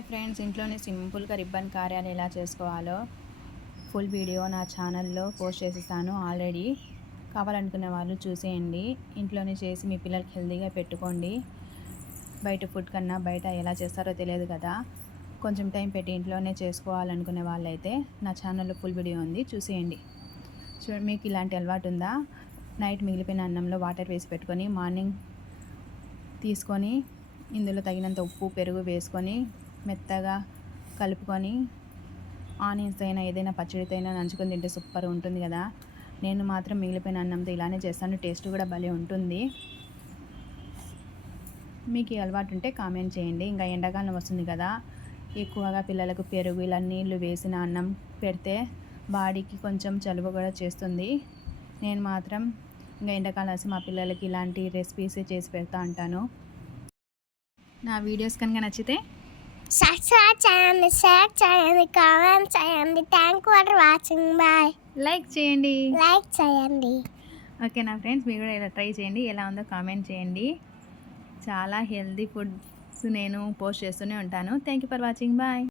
Hi friends, ఇంట్లోనే సింపుల్గా ribbon కార్యాలు ఎలా చేసుకోవాలో ఫుల్ వీడియో నా ఛానల్లో పోస్ట్ చేసేసాను ఆల్రెడీ. కావాలనుకునే వాళ్ళు చూసేయండి. ఇంట్లోనే చేసి మీ పిల్లలకి హెల్తీగా పెట్టుకోండి. బయట ఫుడ్ కన్నా బయట ఎలా చేస్తారో తెలియదు కదా. కొంచెం టైం పెట్టి ఇంట్లోనే చేసుకోవాలనుకునే వాళ్ళైతే నా ఛానల్లో ఫుల్ వీడియో ఉంది, చూసేయండి. మీకు ఇలాంటి అలవాటు ఉందా? నైట్ మిగిలిపోయిన అన్నంలో వాటర్ వేసి పెట్టుకొని మార్నింగ్ తీసుకొని ఇందులో తగినంత ఉప్పు, పెరుగు వేసుకొని మెత్తగా కలుపుకొని ఆనియన్స్ అయినా ఏదైనా పచ్చడితో అయినా నంచుకొని తింటే సూపర్ ఉంటుంది కదా. నేను మాత్రం మిగిలిపోయిన అన్నంతో ఇలానే చేస్తాను, టేస్ట్ కూడా భలే ఉంటుంది. మీకు ఈ అలవాటు ఉంటే కామెంట్ చేయండి. ఇంకా ఎండాకాలం వస్తుంది కదా, ఎక్కువగా పిల్లలకు పెరుగు ఇలా నీళ్లు వేసిన అన్నం పెడితే బాడీకి కొంచెం చలువ కూడా చేస్తుంది. నేను మాత్రం ఇంకా ఎండాకాలం వస్తే మా పిల్లలకి ఇలాంటి రెసిపీస్ చేసి పెడతా ఉంటాను. నా వీడియోస్ కనుక నచ్చితే సబ్స్క్రైబ్ చేయండి, షేర్ చేయండి, కామెంట్ చేయండి. Thank you for watching. Bye. Like చేయండి. ఓకే నా ఫ్రెండ్స్, మీరు కూడా ఇలా ట్రై చేయండి. ఎలా ఉందో కామెంట్ చేయండి. చాలా హెల్తీ ఫుడ్స్ నేను పోస్ట్ చేస్తూనే ఉంటాను. Thank you for watching. Bye.